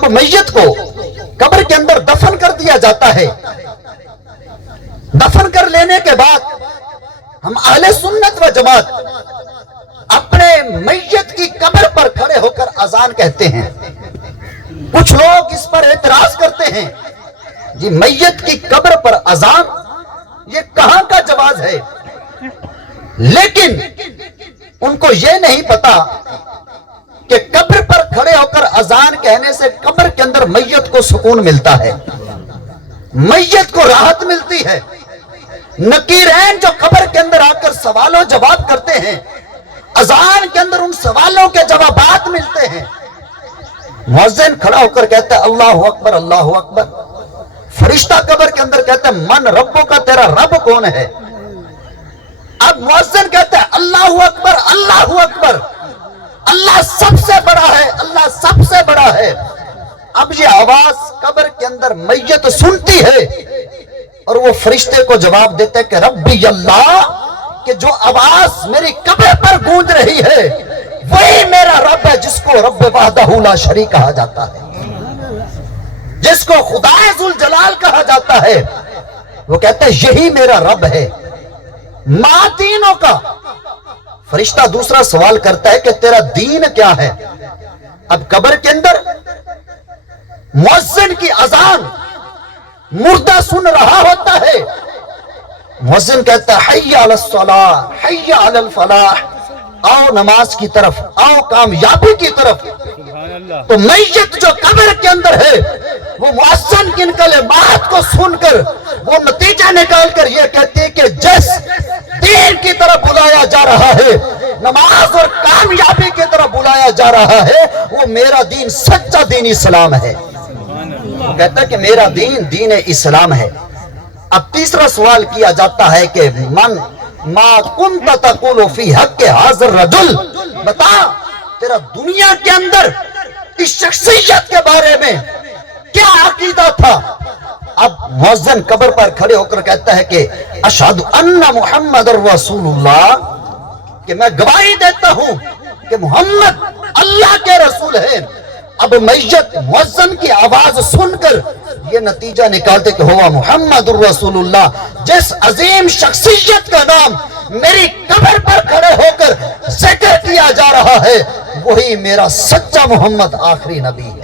جب میت کو قبر کے اندر دفن کر دیا جاتا ہے، دفن کر لینے کے بعد ہم اہل سنت و جماعت اپنے میت کی قبر پر کھڑے ہو کر اذان کہتے ہیں۔ کچھ لوگ اس پر اعتراض کرتے ہیں، جی میت کی قبر پر اذان یہ کہاں کا جواز ہے؟ لیکن ان کو یہ نہیں پتا کہ قبر پر کھڑے ہو کر اذان کہنے سے قبر کے اندر میت کو سکون ملتا ہے، میت کو راحت ملتی ہے۔ نکیرین جو قبر کے اندر آ کر سوال و جواب کرتے ہیں، اذان کے اندر ان سوالوں کے جوابات ملتے ہیں۔ مؤذن کھڑا ہو کر کہتا ہے اللہ اکبر اللہ اکبر، فرشتہ قبر کے اندر کہتا ہے من ربوں کا، تیرا رب کون ہے؟ اب مؤذن کہتا ہے اللہ اکبر اللہ اکبر، اللہ سب سے بڑا ہے، اللہ سب سے بڑا ہے۔ اب یہ آواز قبر کے اندر میت سنتی ہے اور وہ فرشتے کو جواب دیتے ہیں کہ ربی اللہ، کہ جو آواز میری قبر پر گونج رہی ہے وہی میرا رب ہے، جس کو رب وحدہ لا شریک کہا جاتا ہے، جس کو خدا ذوالجلال کہا جاتا ہے۔ وہ کہتا ہے یہی میرا رب ہے۔ ماں دینوں کا فرشتہ دوسرا سوال کرتا ہے کہ تیرا دین کیا ہے؟ اب قبر کے اندر مؤذن کی اذان مردہ سن رہا ہوتا ہے، مؤذن کہتا ہے حی علی الصلاۃ حی علی الفلاح، آؤ نماز کی طرف، آؤ کامیابی کی طرف۔ تو میت جو قبر کے اندر ہے وہ مؤذن کی ان کلمات کو سن کر وہ نتیجہ نکال کر یہ کہتی ہے کہ جس دین کی طرف بلایا جا رہا ہے، نماز اور کامیابی کی طرف بلایا جا رہا ہے، وہ میرا دین سچا دین اسلام ہے۔ وہ کہتا ہے کہ میرا دین دین اسلام ہے۔ اب تیسرا سوال کیا جاتا ہے کہ من ما کنت تقول فی حق حاضر رجل، بتا تیرا دنیا کے اندر اس شخصیت کے بارے میں کیا عقیدہ تھا؟ اب مؤذن قبر پر کھڑے ہو کر کہتا ہے کہ اشہد ان محمد رسول اللہ، کہ میں گواہی دیتا ہوں کہ محمد اللہ کے رسول ہے۔ اب میت مؤذن کی آواز سن کر یہ نتیجہ نکالتے کہ ہوا محمد الرسول اللہ، جس عظیم شخصیت کا نام میری قبر پر کھڑے ہو کر ذکر کیا جا رہا ہے وہی میرا سچا محمد آخری نبی ہے۔